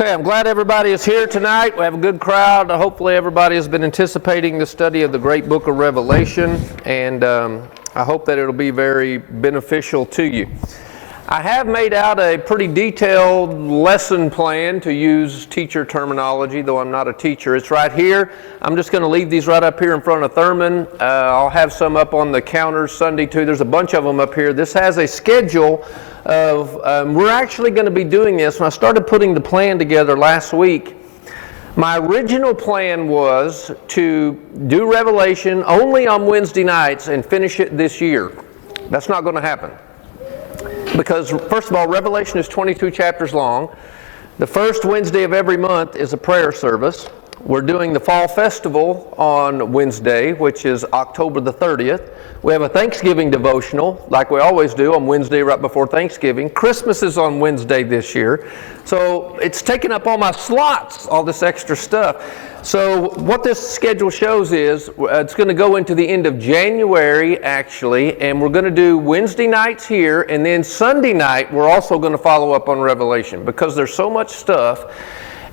Okay, I'm glad everybody is here tonight. We have a good crowd. Hopefully everybody has been anticipating the study of the great book of Revelation, and I hope that it'll be very beneficial to you. I have made out a pretty detailed lesson plan, to use teacher terminology, though I'm not a teacher. It's right here. I'm just going to leave these right up here in front of Thurman. I'll have some up on the counters Sunday too. There's a bunch of them up here. This has a schedule of, we're actually going to be doing this. When I started putting the plan together last week, my original plan was to do Revelation only on Wednesday nights and finish it this year. That's not going to happen. Because, first of all, Revelation is 22 chapters long. The first Wednesday of every month is a prayer service. We're doing the Fall Festival on Wednesday, which is October the 30th. We have a Thanksgiving devotional, like we always do, on Wednesday right before Thanksgiving. Christmas is on Wednesday this year. So it's taking up all my slots, all this extra stuff. So what this schedule shows is it's going to go into the end of January, actually, and we're going to do Wednesday nights here, and then Sunday night we're also going to follow up on Revelation, because there's so much stuff.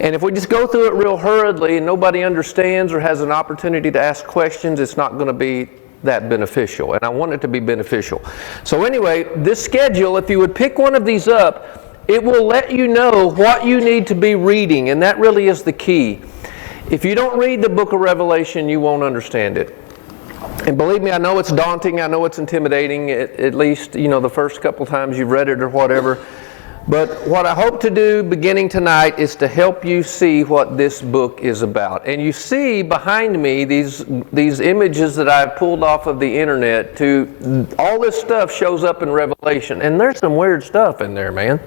And if we just go through it real hurriedly and nobody understands or has an opportunity to ask questions, it's not going to be that beneficial. And I want it to be beneficial. So anyway, this schedule, if you would pick one of these up, it will let you know what you need to be reading. And that really is the key. If you don't read the book of Revelation, you won't understand it. And believe me, I know it's daunting. I know it's intimidating, at least, the first couple times you've read it or whatever. But what I hope to do beginning tonight is to help you see what this book is about. And you see behind me these images that I've pulled off of the internet. All this stuff shows up in Revelation. And there's some weird stuff in there, man.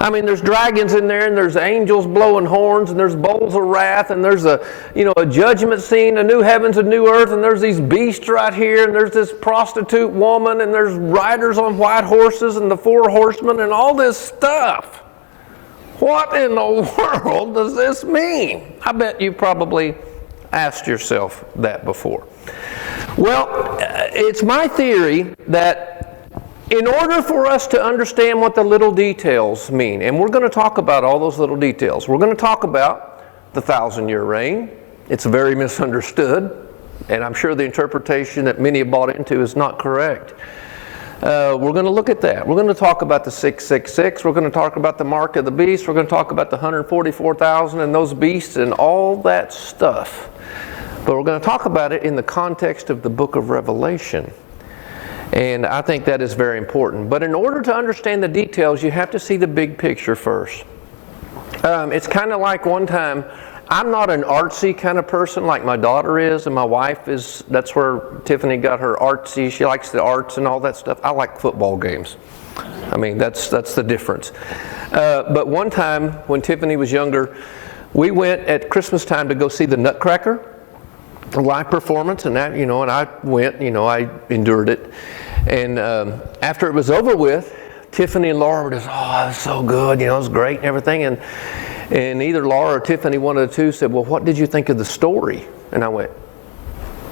I mean, there's dragons in there, and there's angels blowing horns, and there's bowls of wrath, and there's a judgment scene, a new heavens, a new earth, and there's these beasts right here, and there's this prostitute woman, and there's riders on white horses, and the four horsemen, and all this stuff. What in the world does this mean? I bet you probably asked yourself that before. Well, it's my theory that in order for us to understand what the little details mean, and we're going to talk about all those little details. We're going to talk about the 1,000-year reign. It's very misunderstood, and I'm sure the interpretation that many have bought into is not correct. We're going to look at that. We're going to talk about the 666. We're going to talk about the mark of the beast. We're going to talk about the 144,000 and those beasts and all that stuff. But we're going to talk about it in the context of the book of Revelation. And I think that is very important. But in order to understand the details, you have to see the big picture first. It's kind of like one time, I'm not an artsy kind of person like my daughter is, and my wife is. That's where Tiffany got her artsy. She likes the arts and all that stuff. I like football games. I mean, that's the difference. But one time when Tiffany was younger, we went at Christmas time to go see the Nutcracker live performance, and that, and I went, I endured it. And after it was over with, Tiffany and Laura were just, oh, it was so good, it was great and everything. And either Laura or Tiffany, one of the two, said, well, what did you think of the story? And I went,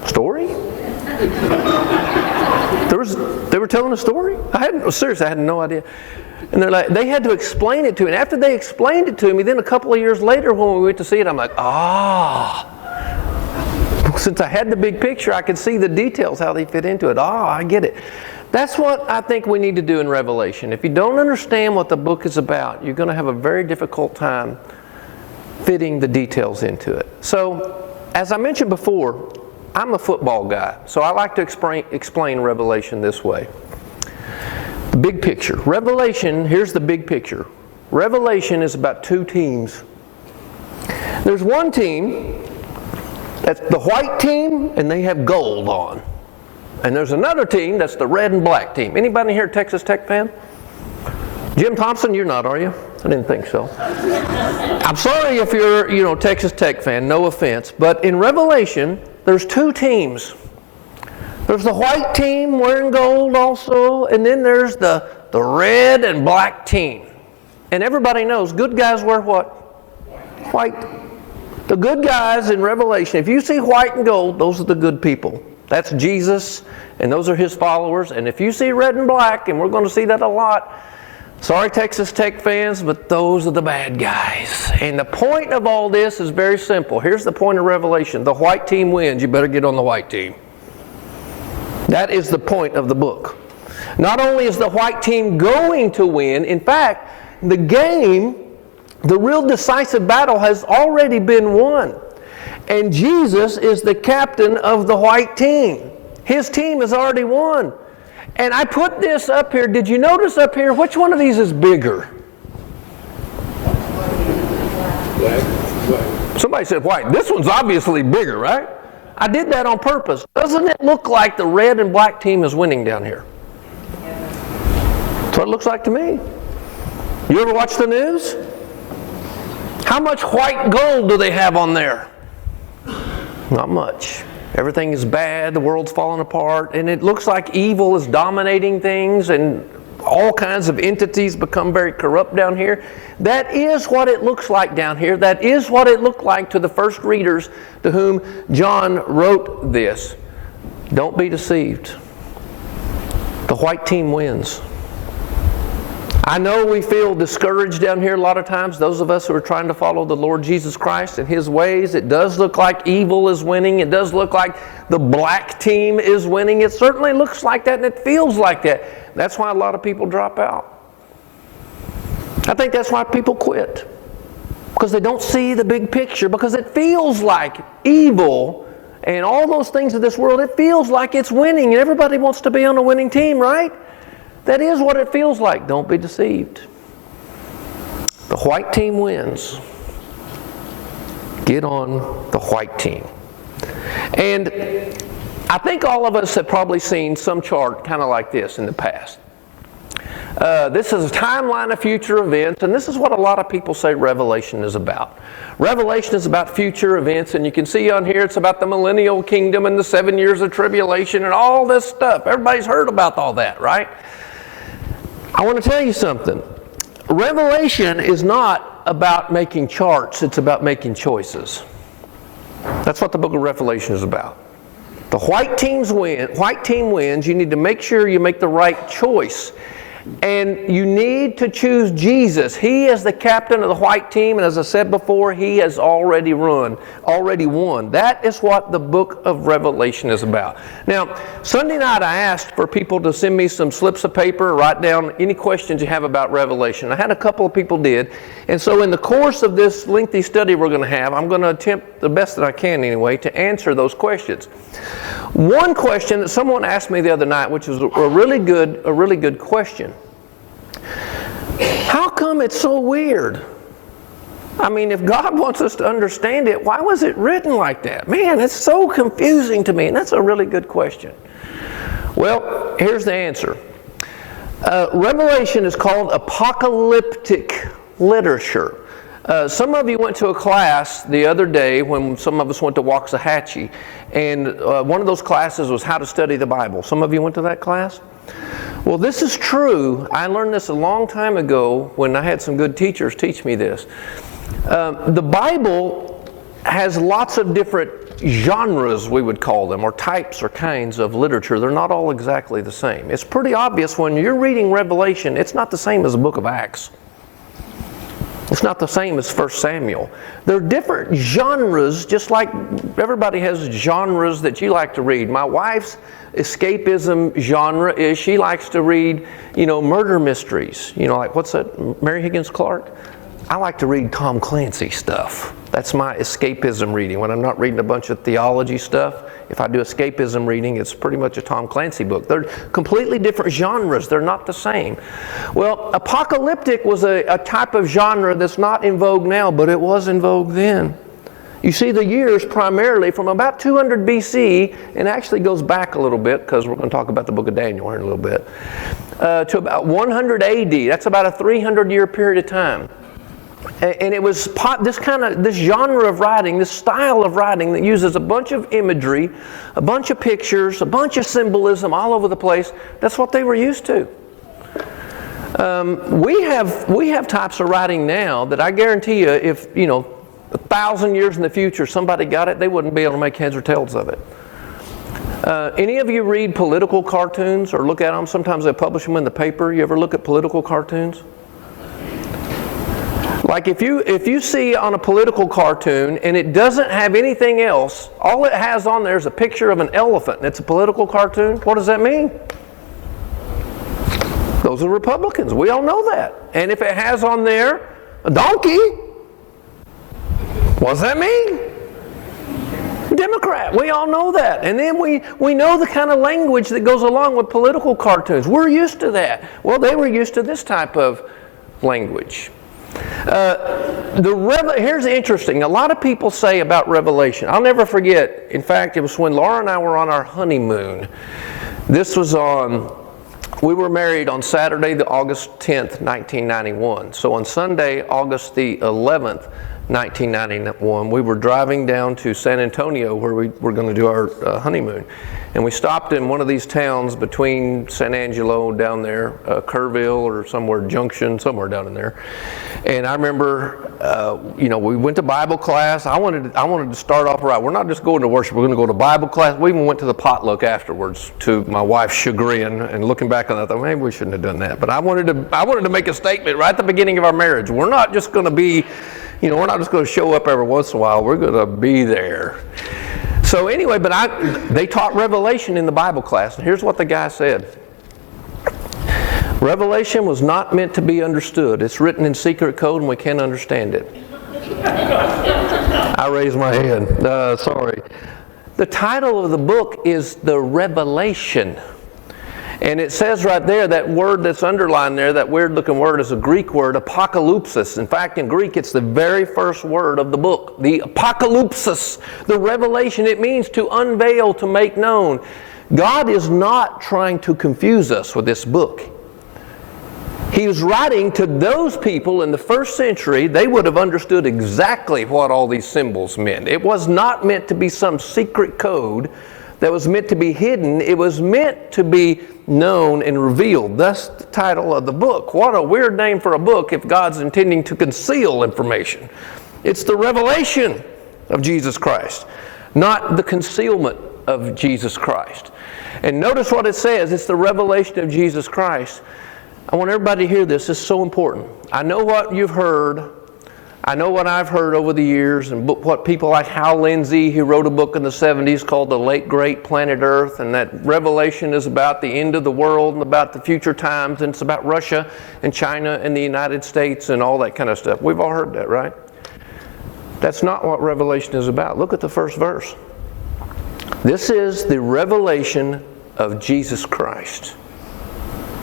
story? They were telling a story? Seriously, I had no idea. And they had to explain it to me. And after they explained it to me, then a couple of years later when we went to see it, I'm like, since I had the big picture, I could see the details, how they fit into it. I get it. That's what I think we need to do in Revelation. If you don't understand what the book is about, you're going to have a very difficult time fitting the details into it. So, as I mentioned before, I'm a football guy, so I like to explain Revelation this way. The big picture. Revelation, here's the big picture. Revelation is about two teams. There's one team, that's the white team, and they have gold on. And there's another team, that's the red and black team. Anybody here a Texas Tech fan? Jim Thompson, you're not, are you? I didn't think so. I'm sorry if you're, Texas Tech fan, no offense. But in Revelation, there's two teams. There's the white team wearing gold also, and then there's the red and black team. And everybody knows good guys wear what? White. The good guys in Revelation, if you see white and gold, those are the good people. That's Jesus, and those are his followers. And if you see red and black, and we're going to see that a lot, Sorry, Texas Tech fans, but those are the bad guys. And the point of all this is very simple. Here's the point of Revelation. The white team wins. You better get on the white team. That is the point of the book. Not only is the white team going to win, in fact, the game, the real decisive battle has already been won. And Jesus is the captain of the white team. His team has already won. And I put this up here. Did you notice up here, which one of these is bigger? Black. Somebody said white. This one's obviously bigger, right? I did that on purpose. Doesn't it look like the red and black team is winning down here? That's what it looks like to me. You ever watch the news? How much white gold do they have on there? Not much. Everything is bad, the world's falling apart, and it looks like evil is dominating things, and all kinds of entities become very corrupt down here. That is what it looks like down here. That is what it looked like to the first readers to whom John wrote this. Don't be deceived. The white team wins. I know we feel discouraged down here a lot of times, those of us who are trying to follow the Lord Jesus Christ and His ways. It does look like evil is winning. It does look like the black team is winning. It certainly looks like that, and it feels like that. That's why a lot of people drop out. I think that's why people quit, because they don't see the big picture, because it feels like evil and all those things of this world, it feels like it's winning, and everybody wants to be on a winning team, right? That is what it feels like. Don't be deceived. The white team wins. Get on the white team. And I think all of us have probably seen some chart kind of like this in the past. This is a timeline of future events, and this is what a lot of people say Revelation is about. Revelation is about future events, and you can see on here it's about the millennial kingdom and the 7 years of tribulation and all this stuff. Everybody's heard about all that, right? I want to tell you something. Revelation is not about making charts, it's about making choices. That's what the book of Revelation is about. The white team wins. You need to make sure you make the right choice. And you need to choose Jesus. He is the captain of the white team, and as I said before, He has already won. That is what the book of Revelation is about. Now, Sunday night I asked for people to send me some slips of paper, write down any questions you have about Revelation. I had a couple of people did, and so in the course of this lengthy study we're going to have, I'm going to attempt the best that I can anyway to answer those questions. One question that someone asked me the other night, which was a really good question. How come it's so weird? I mean, if God wants us to understand it, why was it written like that? Man, it's so confusing to me, and that's a really good question. Well, here's the answer. Revelation is called apocalyptic literature. Some of you went to a class the other day when some of us went to Waxahachie, and one of those classes was how to study the Bible. Some of you went to that class? Well, this is true. I learned this a long time ago when I had some good teachers teach me this. The Bible has lots of different genres, we would call them, or types or kinds of literature. They're not all exactly the same. It's pretty obvious when you're reading Revelation, it's not the same as the book of Acts. It's not the same as 1 Samuel. There are different genres, just like everybody has genres that you like to read. My wife's escapism genre is she likes to read, murder mysteries. Like what's that, Mary Higgins Clark? I like to read Tom Clancy stuff. That's my escapism reading. When I'm not reading a bunch of theology stuff, if I do escapism reading, it's pretty much a Tom Clancy book. They're completely different genres. They're not the same. Well, apocalyptic was a type of genre that's not in vogue now, but it was in vogue then. You see the years primarily from about 200 BC, and actually goes back a little bit because we're going to talk about the book of Daniel here in a little bit, to about 100 AD. That's about a 300-year period of time. And it was this genre of writing, this style of writing that uses a bunch of imagery, a bunch of pictures, a bunch of symbolism all over the place. That's what they were used to. We have types of writing now that I guarantee you, if 1,000 years in the future somebody got it, they wouldn't be able to make heads or tails of it. Any of you read political cartoons or look at them? Sometimes they publish them in the paper. You ever look at political cartoons? Like if you see on a political cartoon and it doesn't have anything else, all it has on there is a picture of an elephant and it's a political cartoon, what does that mean? Those are Republicans. We all know that. And if it has on there a donkey, what does that mean? Democrat. We all know that. And then we know the kind of language that goes along with political cartoons. We're used to that. Well, they were used to this type of language. Here's interesting. A lot of people say about Revelation. I'll never forget. In fact, it was when Laura and I were on our honeymoon. This was we were married on Saturday, the August 10th, 1991. So on Sunday, August the 11th, 1991, we were driving down to San Antonio where we were going to do our honeymoon. And we stopped in one of these towns between San Angelo down there, Kerrville or somewhere, Junction, somewhere down in there. And I remember, we went to Bible class. I wanted to start off right. We're not just going to worship. We're going to go to Bible class. We even went to the potluck afterwards, to my wife's chagrin. And looking back on that, I thought, maybe we shouldn't have done that. But I wanted to make a statement right at the beginning of our marriage. We're not just going to be, we're not just going to show up every once in a while. We're going to be there. So anyway, they taught Revelation in the Bible class, and here's what the guy said. Revelation was not meant to be understood. It's written in secret code and we can't understand it. I raised my hand. Sorry. The title of the book is The Revelation. And it says right there, that word that's underlined there, that weird looking word is a Greek word, apocalypsis. In fact, in Greek, it's the very first word of the book. The apocalypsis, the revelation, it means to unveil, to make known. God is not trying to confuse us with this book. He was writing to those people in the first century. They would have understood exactly what all these symbols meant. It was not meant to be some secret code that was meant to be hidden. It was meant to be known and revealed. That's the title of the book. What a weird name for a book if God's intending to conceal information. It's the revelation of Jesus Christ, not the concealment of Jesus Christ. And notice what it says. It's the revelation of Jesus Christ. I want everybody to hear this. It's so important. I know what you've heard. I know what I've heard over the years, and what people like Hal Lindsey, who wrote a book in the 70s called The Late Great Planet Earth, and that Revelation is about the end of the world and about the future times, and it's about Russia and China and the United States and all that kind of stuff. We've all heard that, right? That's not what Revelation is about. Look at the first verse. This is the revelation of Jesus Christ.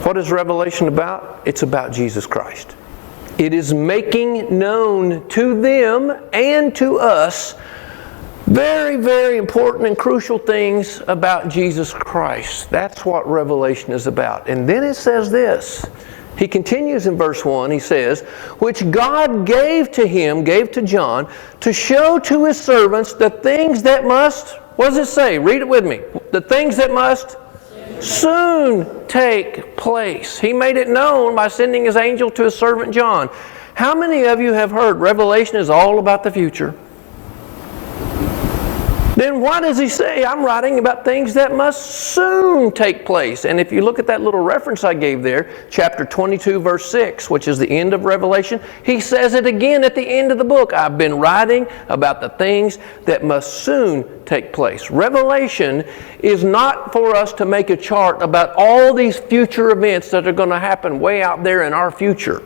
What is Revelation about? It's about Jesus Christ. It is making known to them and to us very, very important and crucial things about Jesus Christ. That's what Revelation is about. And then it says this. He continues in verse 1. He says, which God gave to him, gave to John, to show to his servants the things that must, what does it say? Read it with me. The things that must soon take place. He made it known by sending his angel to his servant John. How many of you have heard Revelation is all about the future? Then why does he say, I'm writing about things that must soon take place? And if you look at that little reference I gave there, chapter 22, verse 6, which is the end of Revelation, he says it again at the end of the book. I've been writing about the things that must soon take place. Revelation is not for us to make a chart about all these future events that are going to happen way out there in our future.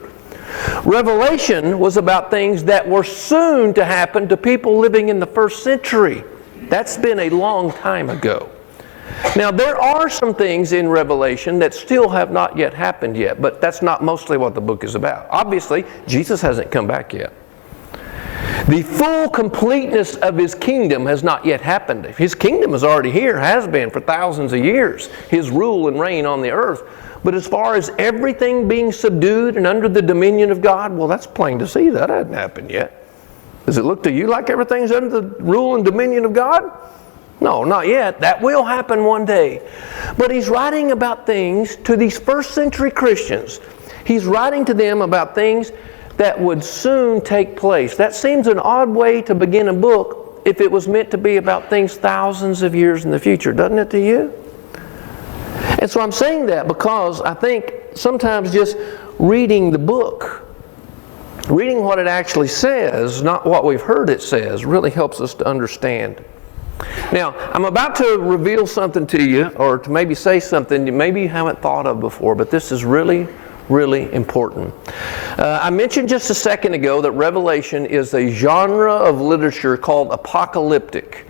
Revelation was about things that were soon to happen to people living in the first century. That's been a long time ago. Now, there are some things in Revelation that still have not yet happened yet, but that's not mostly what the book is about. Obviously, Jesus hasn't come back yet. The full completeness of his kingdom has not yet happened. His kingdom is already here, has been for thousands of years, his rule and reign on the earth. But as far as everything being subdued and under the dominion of God, well, that's plain to see. That hasn't happened yet. Does it look to you like everything's under the rule and dominion of God? No, not yet. That will happen one day. But he's writing about things to these first century Christians. He's writing to them about things that would soon take place. That seems an odd way to begin a book, if it was meant to be about things thousands of years in the future, doesn't it to you? And so I'm saying that because I think sometimes just reading the book, reading what it actually says, not what we've heard it says, really helps us to understand. Now, I'm about to reveal something to you, or to maybe say something you maybe you haven't thought of before, but this is really, really important. I mentioned just a second ago that Revelation is a genre of literature called apocalyptic,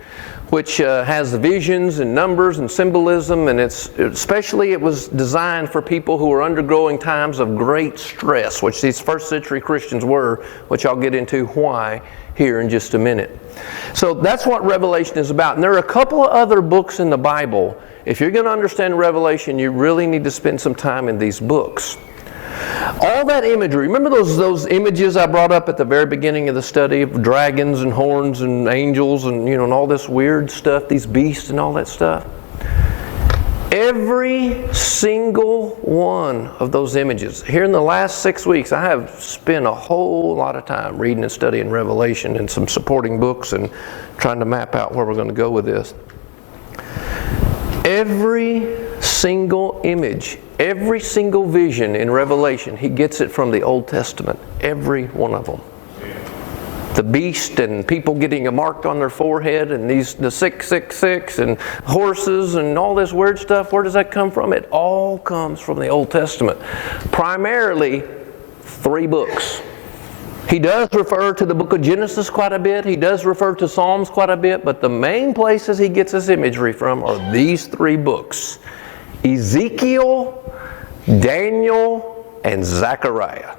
which has visions and numbers and symbolism, and it was designed for people who are undergoing times of great stress, which these first century Christians were, which I'll get into why here in just a minute. So that's what Revelation is about. And there are a couple of other books in the Bible. If you're going to understand Revelation, you really need to spend some time in these books. All that imagery, remember those images I brought up at the very beginning of the study of dragons and horns and angels and and all this weird stuff, these beasts and all that stuff? Every single one of those images. Here in the last 6 weeks, I have spent a whole lot of time reading and studying Revelation and some supporting books and trying to map out where we're going to go with this. Every single image, every single vision in Revelation, he gets it from the Old Testament. Every one of them. The beast and people getting a mark on their forehead and the 666 and horses and all this weird stuff, where does that come from? It all comes from the Old Testament. Primarily 3 books. He does refer to the book of Genesis quite a bit. He does refer to Psalms quite a bit, but the main places he gets his imagery from are these 3 books: Ezekiel, Daniel, and Zechariah.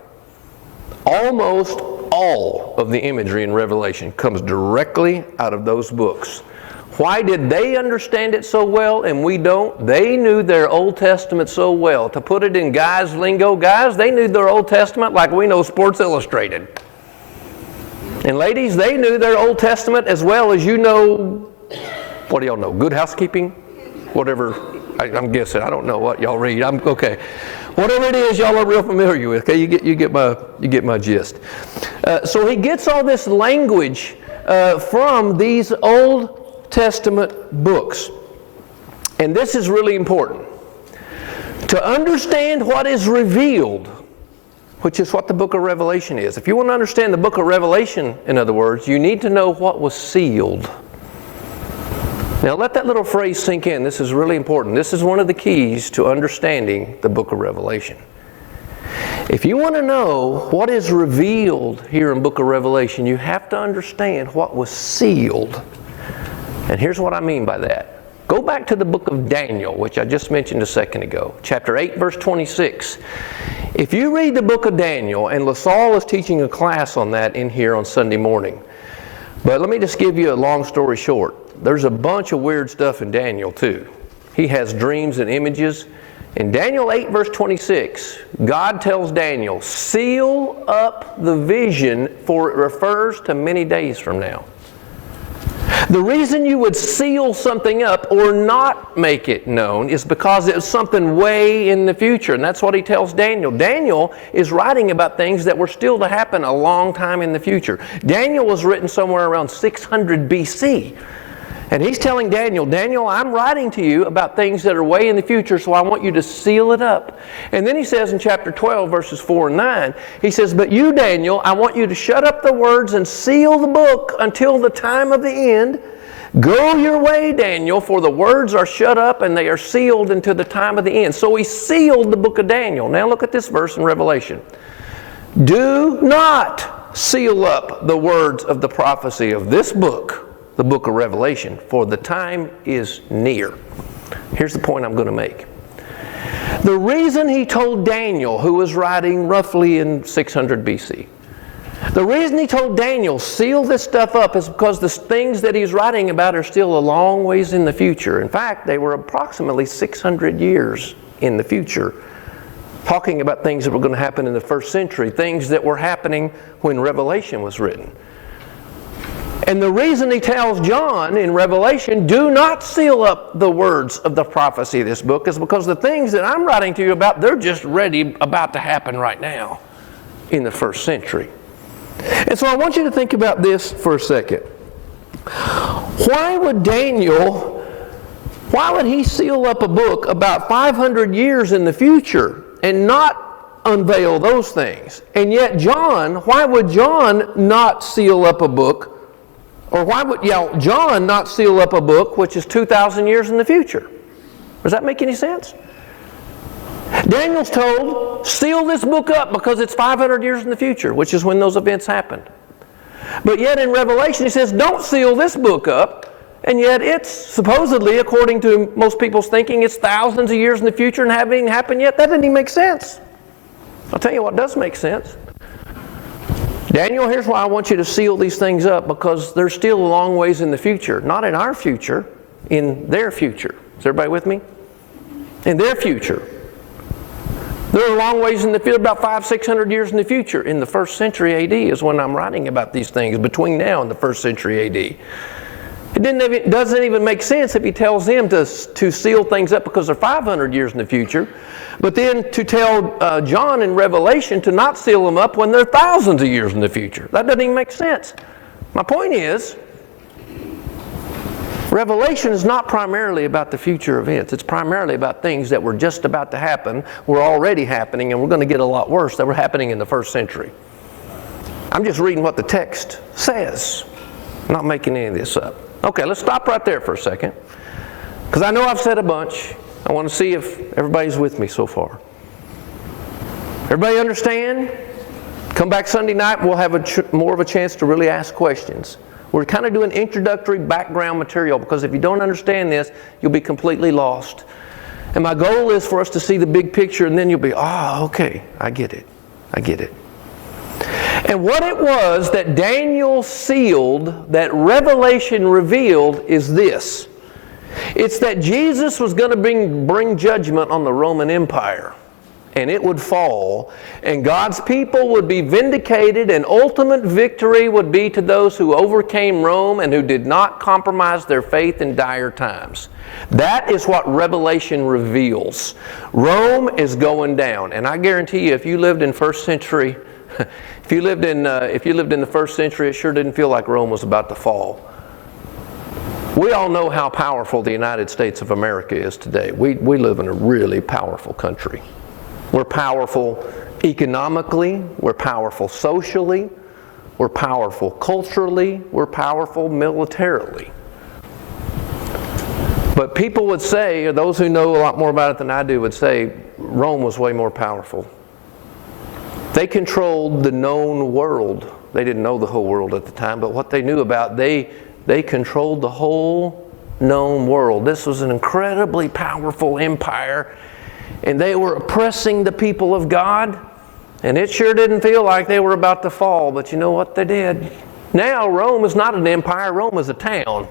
Almost all of the imagery in Revelation comes directly out of those books. Why did they understand it so well and we don't? They knew their Old Testament so well. To put it in guys' lingo, guys, they knew their Old Testament like we know Sports Illustrated. And ladies, they knew their Old Testament as well as what do y'all know? Good Housekeeping? Whatever, I'm guessing. I don't know what y'all read. Okay. Whatever it is, y'all are real familiar with. Okay, you get my gist. So he gets all this language from these Old Testament books, and this is really important to understand what is revealed, which is what the book of Revelation is. If you want to understand the book of Revelation, in other words, you need to know what was sealed. Now let that little phrase sink in. This is really important. This is one of the keys to understanding the book of Revelation. If you want to know what is revealed here in book of Revelation, you have to understand what was sealed. And here's what I mean by that. Go back to the book of Daniel, which I just mentioned a second ago. Chapter 8, verse 26. If you read the book of Daniel, and LaSalle is teaching a class on that in here on Sunday morning. But let me just give you a long story short. There's a bunch of weird stuff in Daniel too. He has dreams and images. In Daniel 8 verse 26, God tells Daniel, seal up the vision, for it refers to many days from now. The reason you would seal something up or not make it known is because it's something way in the future. And that's what he tells Daniel. Daniel is writing about things that were still to happen a long time in the future. Daniel was written somewhere around 600 BC. And he's telling Daniel, I'm writing to you about things that are way in the future, so I want you to seal it up. And then he says in chapter 12, verses 4 and 9, he says, but you, Daniel, I want you to shut up the words and seal the book until the time of the end. Go your way, Daniel, for the words are shut up and they are sealed until the time of the end. So he sealed the book of Daniel. Now look at this verse in Revelation. Do not seal up the words of the prophecy of this book, the book of Revelation, for the time is near. Here's the point I'm going to make. The reason he told Daniel, who was writing roughly in 600 BC, the reason he told Daniel, seal this stuff up, is because the things that he's writing about are still a long ways in the future. In fact, they were approximately 600 years in the future, talking about things that were going to happen in the first century, things that were happening when Revelation was written. And the reason he tells John in Revelation, do not seal up the words of the prophecy of this book, is because the things that I'm writing to you about, they're just about to happen right now in the first century. And so I want you to think about this for a second. Why would he seal up a book about 500 years in the future and not unveil those things? And yet why would John not seal up a book? Or why would John not seal up a book which is 2,000 years in the future? Does that make any sense? Daniel's told, seal this book up because it's 500 years in the future, which is when those events happened. But yet in Revelation he says, don't seal this book up, and yet it's supposedly, according to most people's thinking, it's thousands of years in the future and haven't even happened yet. That doesn't even make sense. I'll tell you what does make sense. Daniel, here's why I want you to seal these things up, because they're still a long ways in the future. Not in our future, in their future. Is everybody with me? In their future. They're a long ways in the future, about 500-600 years in the future. In the 1st century AD is when I'm writing about these things, between now and the 1st century AD. It doesn't even make sense if he tells them to seal things up because they're 500 years in the future, but then to tell John in Revelation to not seal them up when they're thousands of years in the future. That doesn't even make sense. My point is, Revelation is not primarily about the future events. It's primarily about things that were just about to happen, were already happening, and we're going to get a lot worse that were happening in the 1st century. I'm just reading what the text says, not making any of this up. Okay, let's stop right there for a second, because I know I've said a bunch. I want to see if everybody's with me so far. Everybody understand? Come back Sunday night, we'll have more of a chance to really ask questions. We're kind of doing introductory background material, because if you don't understand this, you'll be completely lost. And my goal is for us to see the big picture, and then you'll be, okay, I get it. I get it. And what it was that Daniel sealed, that Revelation revealed, is this. It's that Jesus was going to bring judgment on the Roman Empire. And it would fall, and God's people would be vindicated, and ultimate victory would be to those who overcame Rome and who did not compromise their faith in dire times. That is what Revelation reveals. Rome is going down, and I guarantee you, if you lived in 1st century, if you lived in the 1st century, it sure didn't feel like Rome was about to fall. We all know how powerful the United States of America is today. We live in a really powerful country. We're powerful economically, we're powerful socially, we're powerful culturally, we're powerful militarily. But people would say, or those who know a lot more about it than I do would say, Rome was way more powerful. They controlled the known world. They didn't know the whole world at the time, but what they knew about, they controlled the whole known world. This was an incredibly powerful empire. And they were oppressing the people of God, and it sure didn't feel like they were about to fall, but you know what they did? Now Rome is not an empire, Rome is a town.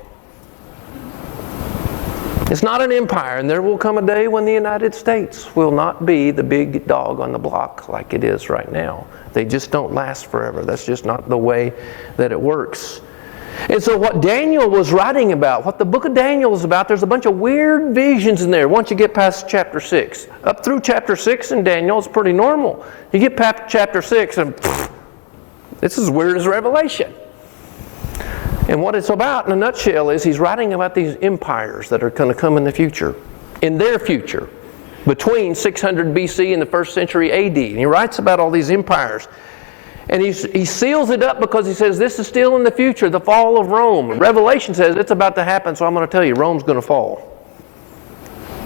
It's not an empire, and there will come a day when the United States will not be the big dog on the block like it is right now. They just don't last forever. That's just not the way that it works. And so what Daniel was writing about, what the book of Daniel is about, there's a bunch of weird visions in there once you get past chapter 6. Up through chapter 6 in Daniel, it's pretty normal. You get past chapter 6 and it's as weird as Revelation. And what it's about in a nutshell is he's writing about these empires that are going to come in the future, in their future, between 600 BC and the 1st century AD. And he writes about all these empires. And he seals it up because he says this is still in the future, the fall of Rome. Revelation says it's about to happen, so I'm going to tell you, Rome's going to fall.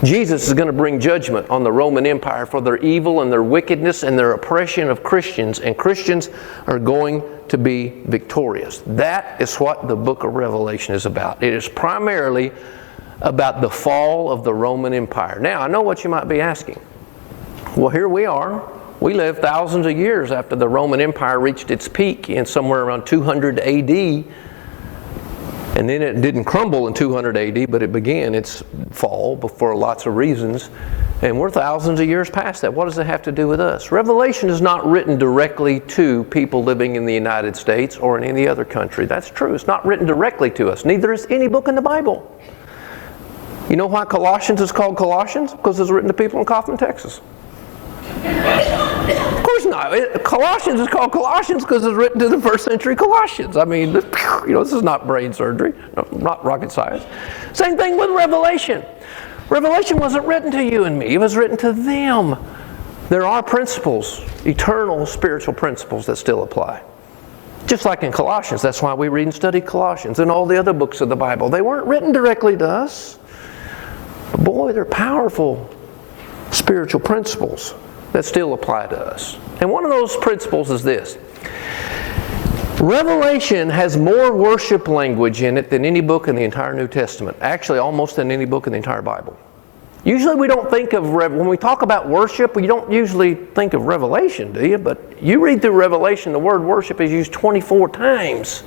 Jesus is going to bring judgment on the Roman Empire for their evil and their wickedness and their oppression of Christians, and Christians are going to be victorious. That is what the book of Revelation is about. It is primarily about the fall of the Roman Empire. Now, I know what you might be asking. Well, here we are. We live thousands of years after the Roman Empire reached its peak in somewhere around 200 AD. And then it didn't crumble in 200 AD, but it began its fall for lots of reasons. And we're thousands of years past that. What does it have to do with us? Revelation is not written directly to people living in the United States or in any other country. That's true. It's not written directly to us. Neither is any book in the Bible. You know why Colossians is called Colossians? Because it's written to people in Kaufman, Texas. Of course not. Colossians is called Colossians because it's written to the first century Colossians. I mean, this is not brain surgery, not rocket science. Same thing with Revelation. Revelation wasn't written to you and me. It was written to them. There are principles, eternal spiritual principles that still apply. Just like in Colossians. That's why we read and study Colossians and all the other books of the Bible. They weren't written directly to us. But boy, they're powerful spiritual principles that still apply to us. And one of those principles is this. Revelation has more worship language in it than any book in the entire New Testament. Actually, almost than any book in the entire Bible. Usually we don't think of, when we talk about worship, we don't usually think of Revelation, do you? But you read through Revelation, the word worship is used 24 times.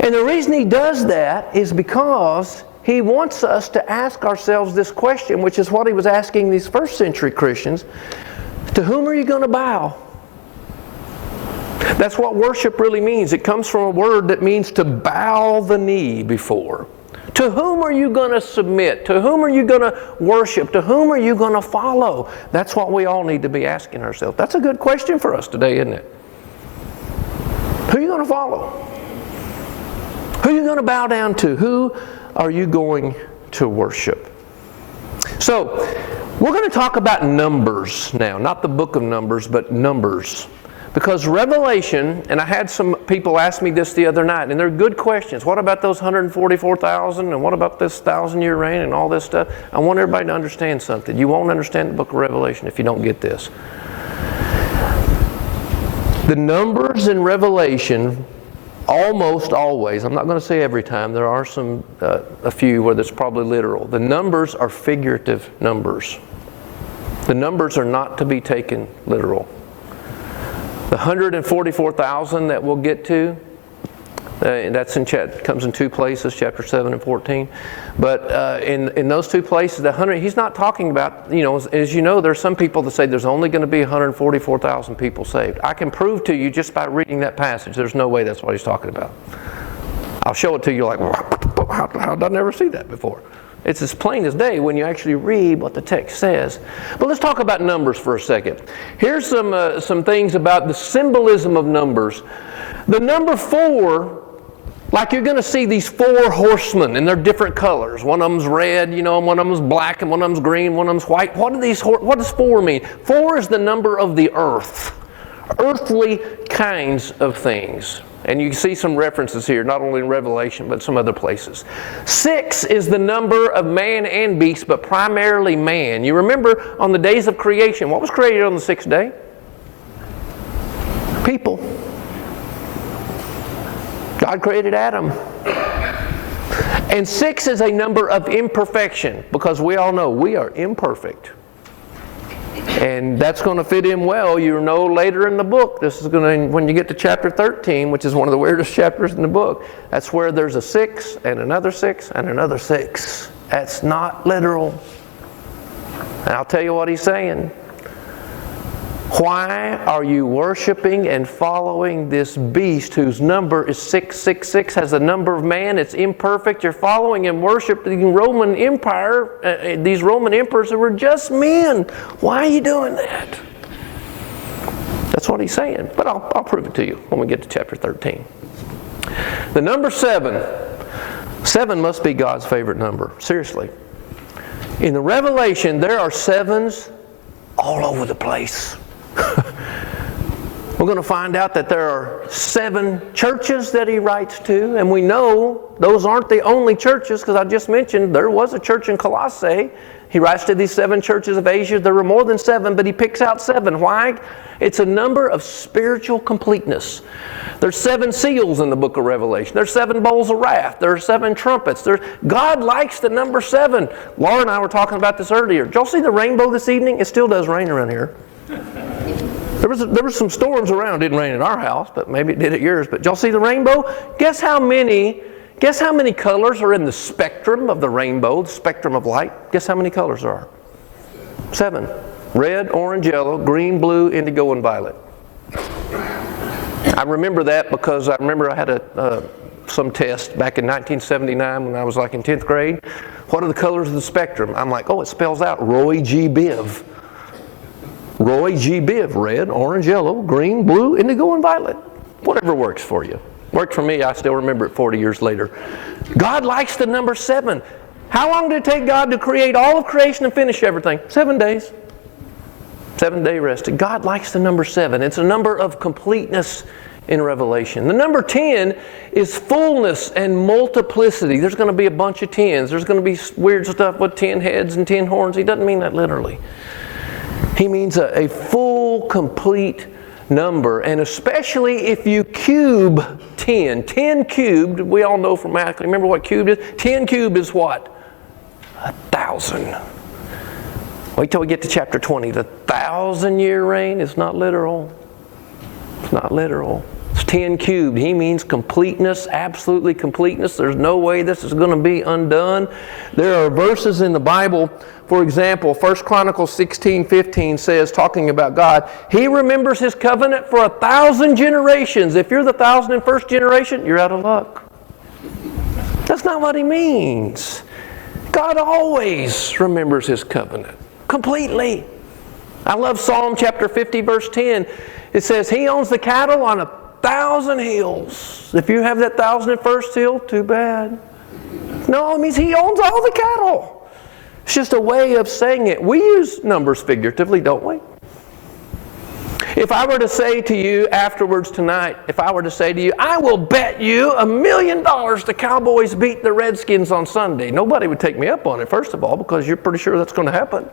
And the reason he does that is because he wants us to ask ourselves this question, which is what he was asking these first century Christians. To whom are you going to bow? That's what worship really means. It comes from a word that means to bow the knee before. To whom are you going to submit? To whom are you going to worship? To whom are you going to follow? That's what we all need to be asking ourselves. That's a good question for us today, isn't it? Who are you going to follow? Who are you going to bow down to? Who are you going to worship? So, we're going to talk about Numbers now. Not the book of Numbers, but Numbers. Because Revelation, and I had some people ask me this the other night, and they're good questions. What about those 144,000? And what about this 1,000-year reign and all this stuff? I want everybody to understand something. You won't understand the book of Revelation if you don't get this. The numbers in Revelation, almost always, I'm not going to say every time, there are some, a few where that's probably literal. The numbers are figurative numbers. The numbers are not to be taken literal. The 144,000 that we'll get to, that's comes in two places, chapter 7 and 14. But in those two places, the 100, he's not talking about, as you know, there's some people that say there's only going to be 144,000 people saved. I can prove to you just by reading that passage, there's no way that's what he's talking about. I'll show it to you like, how did I never see that before? It's as plain as day when you actually read what the text says. But let's talk about numbers for a second. Here's some things about the symbolism of numbers. The number 4, like you're going to see these 4 horsemen, and they're different colors. One of them's red, and one of them's black, and one of them's green, one of them's white. What does 4 mean? 4 is the number of the earth, earthly kinds of things. And you can see some references here, not only in Revelation, but some other places. 6 is the number of man and beast, but primarily man. You remember on the days of creation, what was created on the 6th day? People. God created Adam. And 6 is a number of imperfection, because we all know we are imperfect. And that's going to fit in well. You know later in the book, this is going to, when you get to chapter 13, which is one of the weirdest chapters in the book, that's where there's a 6 and another 6 and another 6. That's not literal. And I'll tell you what he's saying. Why are you worshiping and following this beast whose number is 666, has the number of man, it's imperfect? You're following and worshiping the Roman Empire, these Roman emperors who were just men. Why are you doing that? That's what he's saying. But I'll prove it to you when we get to chapter 13. The number 7. 7 must be God's favorite number. Seriously. In the Revelation, there are 7s all over the place. We're going to find out that there are 7 churches that he writes to, and we know those aren't the only churches, because I just mentioned there was a church in Colossae. He writes to these 7 churches of Asia. There were more than 7, but he picks out 7. Why? It's a number of spiritual completeness. There's 7 seals in the book of Revelation. There's 7 bowls of wrath. There are 7 trumpets. God likes the number 7. Laura and I were talking about this earlier. Did y'all see the rainbow this evening? It still does rain around here. There was some storms around. It didn't rain at our house, but maybe it did at yours. But y'all see the rainbow? Guess how many colors are in the spectrum of the rainbow, the spectrum of light? Guess how many colors there are? 7. Red, orange, yellow, green, blue, indigo, and violet. I remember that because I had some test back in 1979 when I was like in 10th grade. What are the colors of the spectrum? I'm like, oh, it spells out Roy G. Biv. Roy G. Biv, red, orange, yellow, green, blue, indigo, and violet. Whatever works for you. Worked for me, I still remember it 40 years later. God likes the number 7. How long did it take God to create all of creation and finish everything? 7 days. 7-day rest. God likes the number 7. It's a number of completeness in Revelation. The number 10 is fullness and multiplicity. There's going to be a bunch of 10s. There's going to be weird stuff with 10 heads and 10 horns. He doesn't mean that literally. He means a full, complete number, and especially if you cube 10. 10 cubed, we all know from math. Remember what cubed is? 10 cubed is what? 1,000. Wait till we get to chapter 20. The 1,000-year reign is not literal. It's not literal. It's 10 cubed. He means completeness, absolutely completeness. There's no way this is going to be undone. There are verses in the Bible, for example, 1 Chronicles 16:15 says, talking about God, He remembers His covenant for 1,000 generations. If you're the 1,001st generation, you're out of luck. That's not what He means. God always remembers His covenant. Completely. I love Psalm chapter 50, verse 10. It says, He owns the cattle on 1,000 hills. If you have that 1,001st hill, too bad. No, it means He owns all the cattle. It's just a way of saying it. We use numbers figuratively, don't we? If I were to say to you afterwards tonight, if I were to say to you, I will bet you $1 million the Cowboys beat the Redskins on Sunday, nobody would take me up on it, first of all, because you're pretty sure that's going to happen.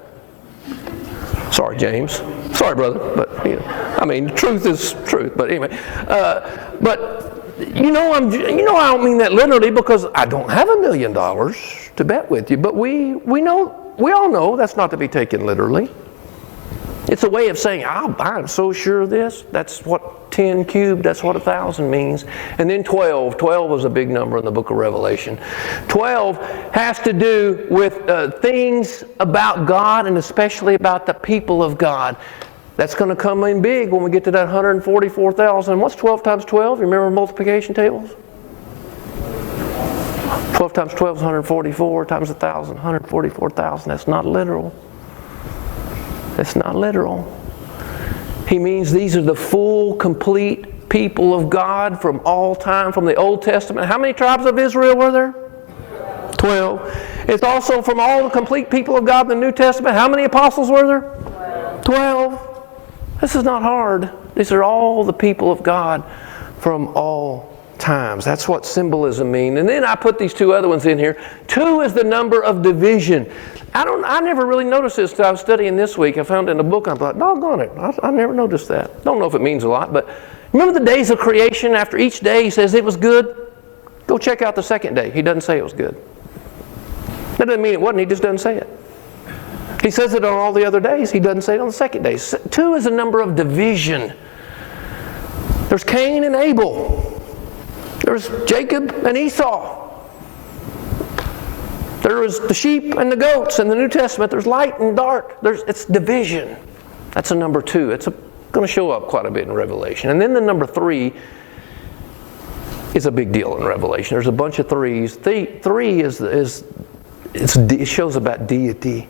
Sorry, James. Sorry, brother. But, I mean, truth is truth. But anyway. But, I don't mean that literally, because I don't have $1 million to bet with you. But we all know that's not to be taken literally. It's a way of saying, I'm so sure of this. That's what 10 cubed, that's what 1,000 means. And then 12. 12 was a big number in the book of Revelation. 12 has to do with things about God, and especially about the people of God. That's going to come in big when we get to that 144,000. What's 12 times 12? You remember multiplication tables? 12 times 12 is 144 times 1,000, 144,000. That's not literal. That's not literal. He means these are the full, complete people of God from all time, from the Old Testament. How many tribes of Israel were there? 12. It's also from all the complete people of God in the New Testament. How many apostles were there? 12. This is not hard. These are all the people of God from all times. That's what symbolism means. And then I put these two other ones in here. 2 is the number of division. I never really noticed this until I was studying this week. I found it in a book. I thought, doggone it, I never noticed that. Don't know if it means a lot, but remember the days of creation? After each day He says it was good? Go check out the second day. He doesn't say it was good. That doesn't mean it wasn't. He just doesn't say it. He says it on all the other days. He doesn't say it on the second day. 2 is a number of division. There's Cain and Abel. There's Jacob and Esau. There was the sheep and the goats in the New Testament. There's light and dark. It's division. That's a number 2. It's going to show up quite a bit in Revelation. And then the number 3 is a big deal in Revelation. There's a bunch of 3s. 3 it shows about deity.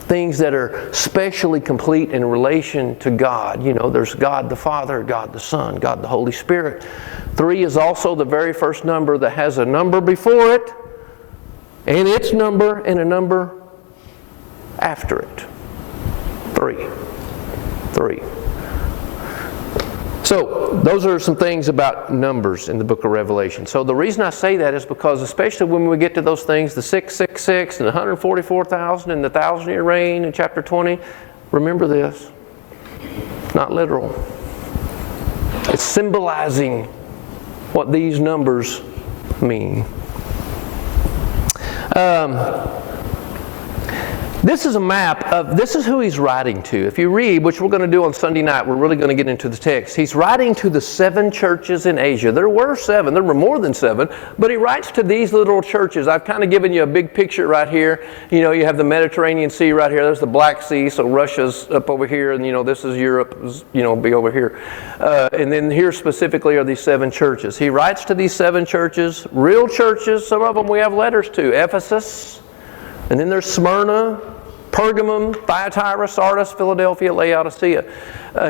Things that are specially complete in relation to God. There's God the Father, God the Son, God the Holy Spirit. 3 is also the very first number that has a number before it, and its number, and a number after it. 3. So, those are some things about numbers in the book of Revelation. So the reason I say that is because, especially when we get to those things, the 666 and the 144,000 and the 1,000-year reign in chapter 20, remember this. It's not literal. It's symbolizing what these numbers mean. This is a map of, this is who he's writing to. If you read, which we're going to do on Sunday night, we're really going to get into the text. He's writing to the 7 churches in Asia. There were 7, there were more than 7, but he writes to these little churches. I've kind of given you a big picture right here. You have the Mediterranean Sea right here. There's the Black Sea, so Russia's up over here, and this is Europe, be over here. And then here specifically are these 7 churches. He writes to these 7 churches, real churches. Some of them we have letters to. Ephesus, and then there's Smyrna, Pergamum, Thyatira, Sardis, Philadelphia, Laodicea.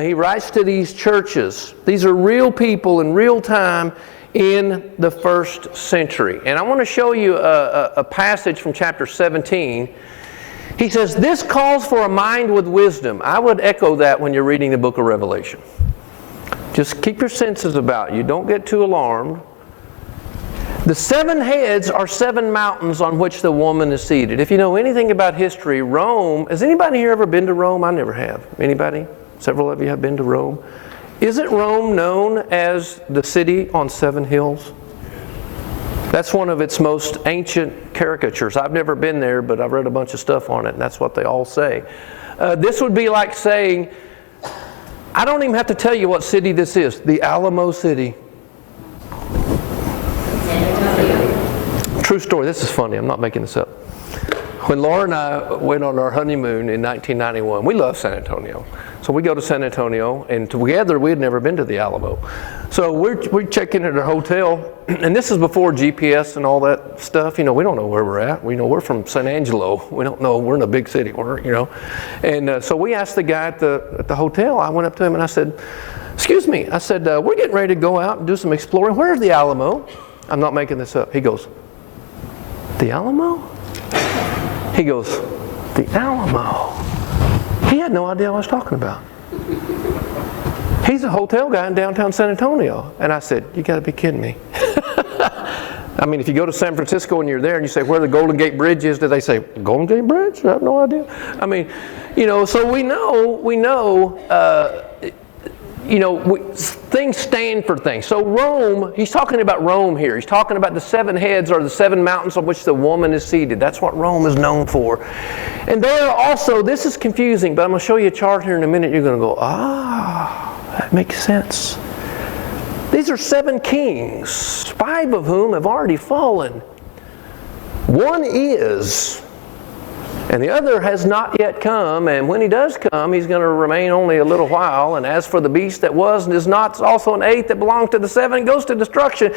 He writes to these churches. These are real people in real time in the first century. And I want to show you a passage from chapter 17. He says, this calls for a mind with wisdom. I would echo that when you're reading the book of Revelation. Just keep your senses about you. Don't get too alarmed. The 7 heads are 7 mountains on which the woman is seated. If you know anything about history, Rome, has anybody here ever been to Rome? I never have. Anybody? Several of you have been to Rome. Isn't Rome known as the city on 7 hills? That's one of its most ancient caricatures. I've never been there, but I've read a bunch of stuff on it, and that's what they all say. This would be like saying, I don't even have to tell you what city this is. The Alamo City. True story. This is funny. I'm not making this up. When Laura and I went on our honeymoon in 1991, we love San Antonio. So we go to San Antonio, and together we had never been to the Alamo. So we check in at our hotel, and this is before GPS and all that stuff. You know, we don't know where we're at. We know we're from San Angelo. We don't know we're in a big city. And so we asked the guy at the hotel. I went up to him and I said, "Excuse me." I said, "We're getting ready to go out and do some exploring. Where's the Alamo?" I'm not making this up. He goes, "The Alamo?" He goes, "The Alamo." He had no idea what I was talking about. He's a hotel guy in downtown San Antonio. And I said, you got to be kidding me. I mean, if you go to San Francisco and you're there and you say, where the Golden Gate Bridge is, do they say, Golden Gate Bridge? I have no idea. I mean, so we know, things stand for things. So Rome, he's talking about Rome here. He's talking about the 7 heads or the 7 mountains on which the woman is seated. That's what Rome is known for. And there are also, this is confusing, but I'm going to show you a chart here in a minute. You're going to go, that makes sense. These are 7 kings, 5 of whom have already fallen. One is, and the other has not yet come, and when he does come, he's going to remain only a little while. And as for the beast that was and is not, it's also an 8th that belonged to the 7 and goes to destruction.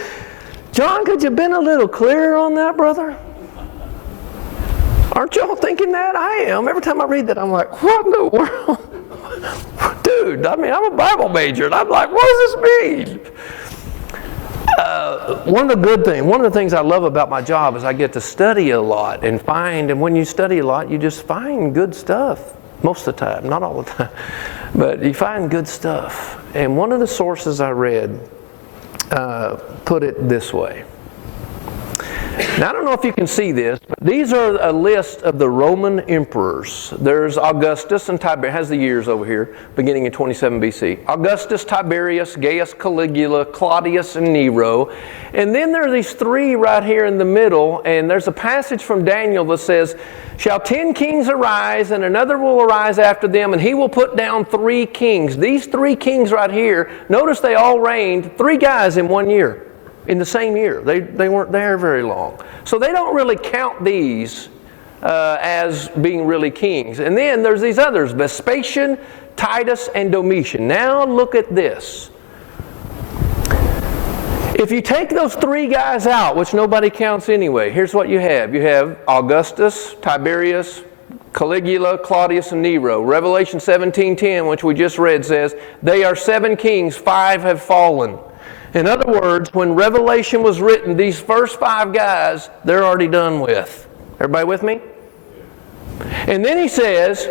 John, could you have been a little clearer on that, brother? Aren't y'all thinking that? I am. Every time I read that, I'm like, what in the world? Dude, I mean, I'm a Bible major, and I'm like, what does this mean? One of the things I love about my job is I get to study a lot and when you study a lot, you just find good stuff. Most of the time, not all the time, but you find good stuff. And one of the sources I read put it this way. Now, I don't know if you can see this, but these are a list of the Roman emperors. There's Augustus and Tiberius, has the years over here, beginning in 27 BC. Augustus, Tiberius, Gaius, Caligula, Claudius, and Nero. And then there are these 3 right here in the middle, and there's a passage from Daniel that says, shall 10 kings arise, and another will arise after them, and he will put down 3 kings. These 3 kings right here, notice they all reigned, 3 guys in 1 year. In the same year. They weren't there very long. So they don't really count these as being really kings. And then there's these others, Vespasian, Titus, and Domitian. Now look at this. If you take those 3 guys out, which nobody counts anyway, here's what you have. You have Augustus, Tiberius, Caligula, Claudius, and Nero. Revelation 17:10, which we just read, says, they are 7 kings, 5 have fallen. In other words, when Revelation was written, these first 5 guys, they're already done with. Everybody with me? And then he says,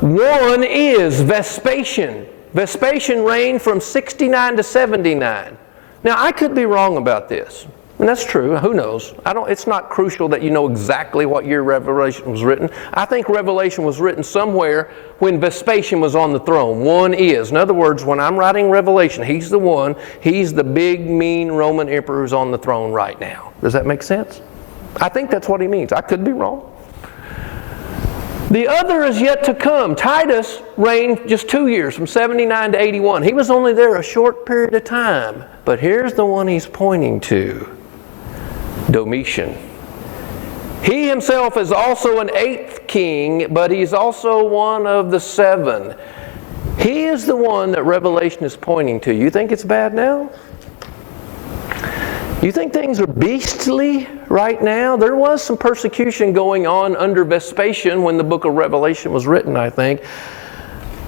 one is Vespasian. Vespasian reigned from 69 to 79. Now, I could be wrong about this. And that's true. Who knows? It's not crucial that you know exactly what year Revelation was written. I think Revelation was written somewhere when Vespasian was on the throne. One is. In other words, when I'm writing Revelation, he's the one. He's the big, mean Roman emperor who's on the throne right now. Does that make sense? I think that's what he means. I could be wrong. The other is yet to come. Titus reigned just 2 years, from 79 to 81. He was only there a short period of time. But here's the one he's pointing to. Domitian. He himself is also an 8th king, but he's also one of the 7. He is the one that Revelation is pointing to. You think it's bad now? You think things are beastly right now? There was some persecution going on under Vespasian when the book of Revelation was written, I think.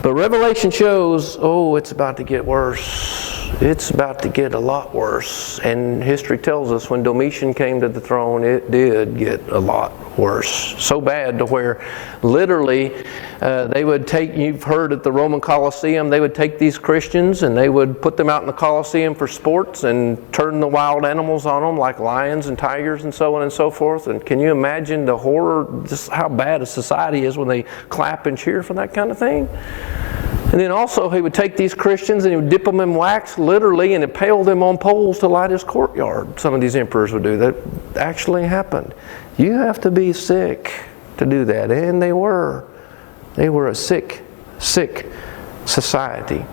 But Revelation shows, it's about to get worse. It's about to get a lot worse. And history tells us when Domitian came to the throne, it did get a lot worse. So bad to where literally they would take, you've heard at the Roman Colosseum, they would take these Christians and they would put them out in the Colosseum for sports and turn the wild animals on them like lions and tigers and so on and so forth. And can you imagine the horror, just how bad a society is when they clap and cheer for that kind of thing? And then also he would take these Christians and he would dip them in wax literally and impale them on poles to light his courtyard. Some of these emperors would do that. Actually happened. You have to be sick to do that. And they were. They were a sick, sick society.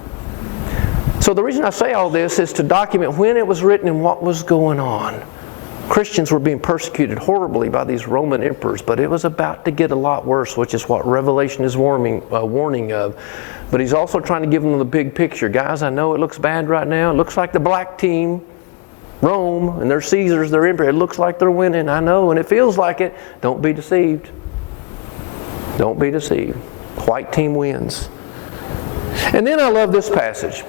So the reason I say all this is to document when it was written and what was going on. Christians were being persecuted horribly by these Roman emperors, but it was about to get a lot worse, which is what Revelation is warning of. But he's also trying to give them the big picture. Guys, I know it looks bad right now. It looks like the black team, Rome, and their Caesars, their emperor. It looks like they're winning. I know, and it feels like it. Don't be deceived. Don't be deceived. White team wins. And then I love this passage.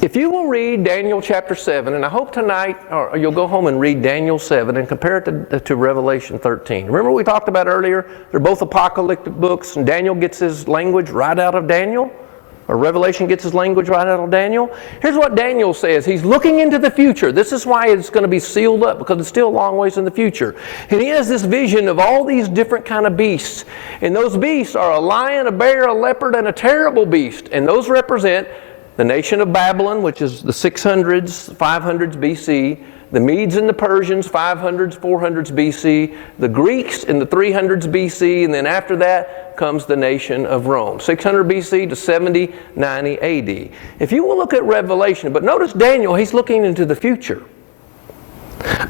If you will read Daniel chapter 7, and I hope tonight, or you'll go home and read Daniel 7 and compare it to Revelation 13. Remember we talked about earlier, they're both apocalyptic books, and Daniel gets his language right out of Daniel, or Revelation gets his language right out of Daniel. Here's what Daniel says. He's looking into the future. This is why it's going to be sealed up, because it's still a long ways in the future. And he has this vision of all these different kind of beasts. And those beasts are a lion, a bear, a leopard, and a terrible beast. And those represent the nation of Babylon, which is the 600s, 500s BC, the Medes and the Persians, 500s, 400s BC, the Greeks in the 300s BC, and then after that comes the nation of Rome, 600 BC to 70, 90 AD. If you will look at Revelation, but notice Daniel, he's looking into the future.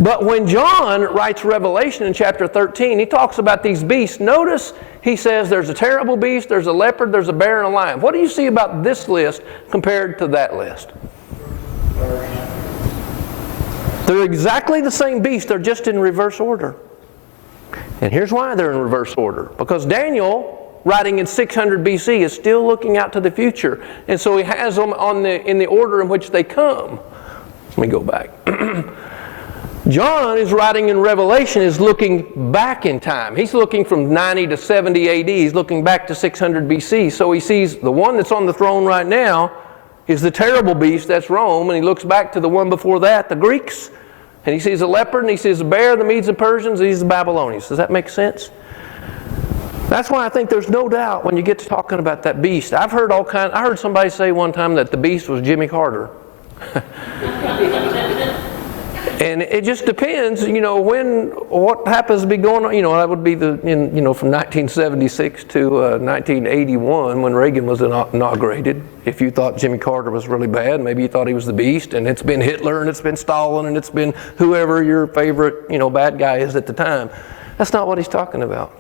But when John writes Revelation in chapter 13, he talks about these beasts. Notice he says there's a terrible beast, there's a leopard, there's a bear, and a lion. What do you see about this list compared to that list? They're exactly the same beast, they're just in reverse order. And here's why they're in reverse order. Because Daniel, writing in 600 BC, is still looking out to the future. And so he has them in the order in which they come. Let me go back. John is writing in Revelation, is looking back in time. He's looking from 90 to 70 AD. He's looking back to 600 BC. So he sees the one that's on the throne right now is the terrible beast, that's Rome. And he looks back to the one before that, the Greeks. And he sees a leopard, and he sees a bear, the Medes and Persians, and he sees the Babylonians. Does that make sense? That's why I think there's no doubt when you get to talking about that beast. I heard somebody say one time that the beast was Jimmy Carter. And it just depends, what happens to be going on. That would be from 1976 to 1981 when Reagan was inaugurated. If you thought Jimmy Carter was really bad, maybe you thought he was the beast, and it's been Hitler, and it's been Stalin, and it's been whoever your favorite, bad guy is at the time. That's not what he's talking about.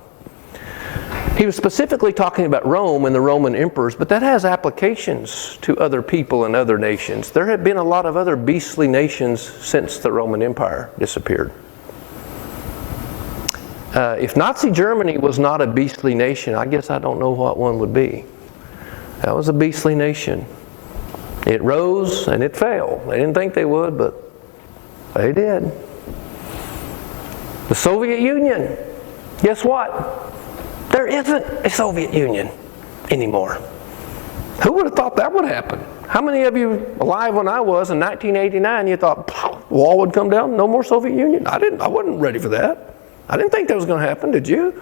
He was specifically talking about Rome and the Roman emperors, but that has applications to other people and other nations. There have been a lot of other beastly nations since the Roman Empire disappeared. If Nazi Germany was not a beastly nation, I guess I don't know what one would be. That was a beastly nation. It rose and it fell. They didn't think they would, but they did. The Soviet Union, guess what? There isn't a Soviet Union anymore. Who would have thought that would happen? How many of you alive when I was in 1989, you thought, the wall would come down, no more Soviet Union? I wasn't ready for that. I didn't think that was going to happen, did you?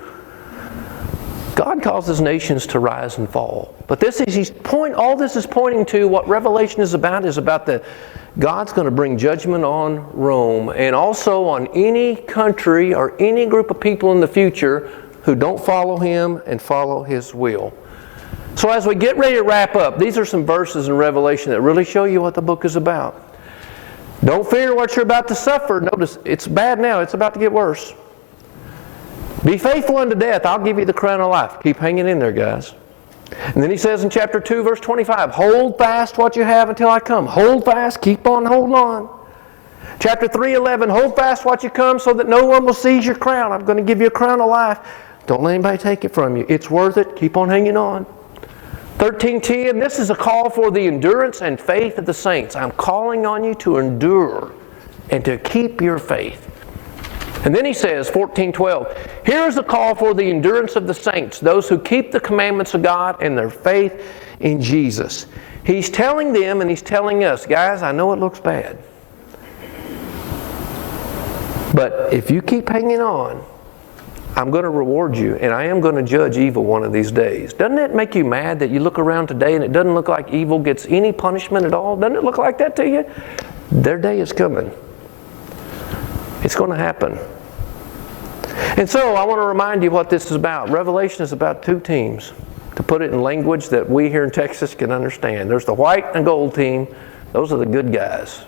God causes nations to rise and fall. But all this is pointing to what Revelation is about God's going to bring judgment on Rome and also on any country or any group of people in the future who don't follow Him and follow His will. So as we get ready to wrap up, these are some verses in Revelation that really show you what the book is about. Don't fear what you're about to suffer. Notice, it's bad now. It's about to get worse. Be faithful unto death. I'll give you the crown of life. Keep hanging in there, guys. And then he says in chapter 2, verse 25, hold fast what you have until I come. Hold fast. Keep on holding on. Chapter 3:11, hold fast what you come so that no one will seize your crown. I'm going to give you a crown of life. Don't let anybody take it from you. It's worth it. Keep on hanging on. 13:10, this is a call for the endurance and faith of the saints. I'm calling on you to endure and to keep your faith. And then he says, 14:12, here's a call for the endurance of the saints, those who keep the commandments of God and their faith in Jesus. He's telling them and he's telling us, guys, I know it looks bad. But if you keep hanging on, I'm going to reward you, and I am going to judge evil one of these days. Doesn't it make you mad that you look around today and it doesn't look like evil gets any punishment at all? Doesn't it look like that to you? Their day is coming. It's going to happen. And so I want to remind you what this is about. Revelation is about two teams. To put it in language that we here in Texas can understand. There's the white and gold team. Those are the good guys.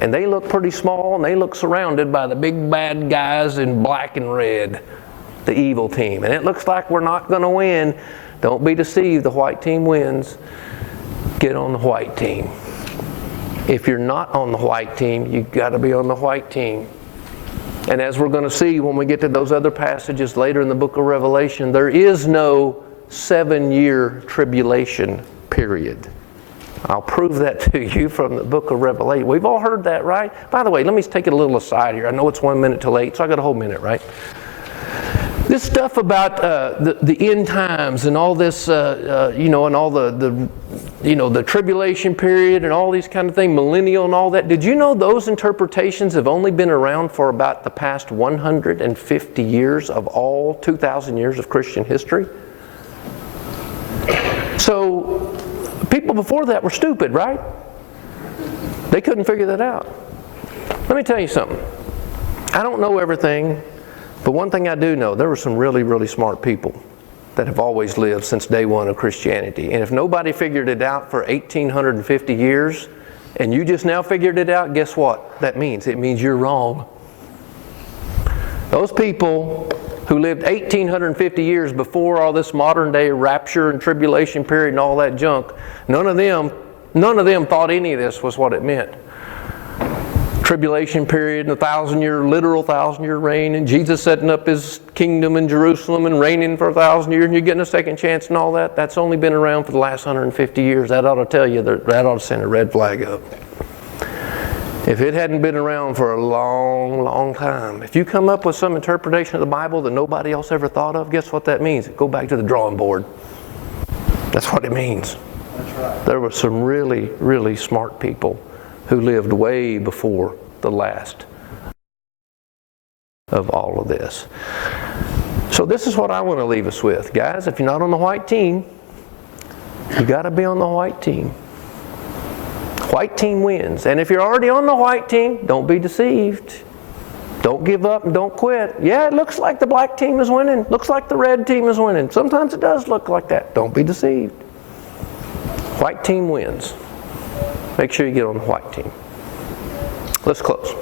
And they look pretty small, and they look surrounded by the big bad guys in black and red, the evil team. And it looks like we're not going to win. Don't be deceived. The white team wins. Get on the white team. If you're not on the white team, you've got to be on the white team. And as we're going to see when we get to those other passages later in the book of Revelation, there is no 7-year tribulation period. I'll prove that to you from the book of Revelation. We've all heard that, right? By the way, let me take it a little aside here. I know it's 1 minute till 8, so I got a whole minute, right? This stuff about the end times and all this, and all the tribulation period and all these kind of things, millennial and all that. Did you know those interpretations have only been around for about the past 150 years of all 2,000 years of Christian history? So people before that were stupid, right? They couldn't figure that out. Let me tell you something. I don't know everything. But one thing I do know, there were some really, really smart people that have always lived since day one of Christianity. And if nobody figured it out for 1,850 years, and you just now figured it out, guess what that means? It means you're wrong. Those people who lived 1,850 years before all this modern day rapture and tribulation period and all that junk, none of them thought any of this was what it meant. Tribulation period and literal 1,000-year reign, and Jesus setting up his kingdom in Jerusalem and reigning for 1,000 years, and you're getting a second chance and all that. That's only been around for the last 150 years. That ought to tell you, that ought to send a red flag up. If it hadn't been around for a long, long time, if you come up with some interpretation of the Bible that nobody else ever thought of, guess what that means? Go back to the drawing board. That's what it means. That's right. There were some really, really smart people who lived way before the last of all of this. So this is what I want to leave us with. Guys, if you're not on the white team, you got to be on the white team. White team wins. And if you're already on the white team, don't be deceived. Don't give up and don't quit. Yeah, it looks like the black team is winning. Looks like the red team is winning. Sometimes it does look like that. Don't be deceived. White team wins. Make sure you get on the white team. Let's close.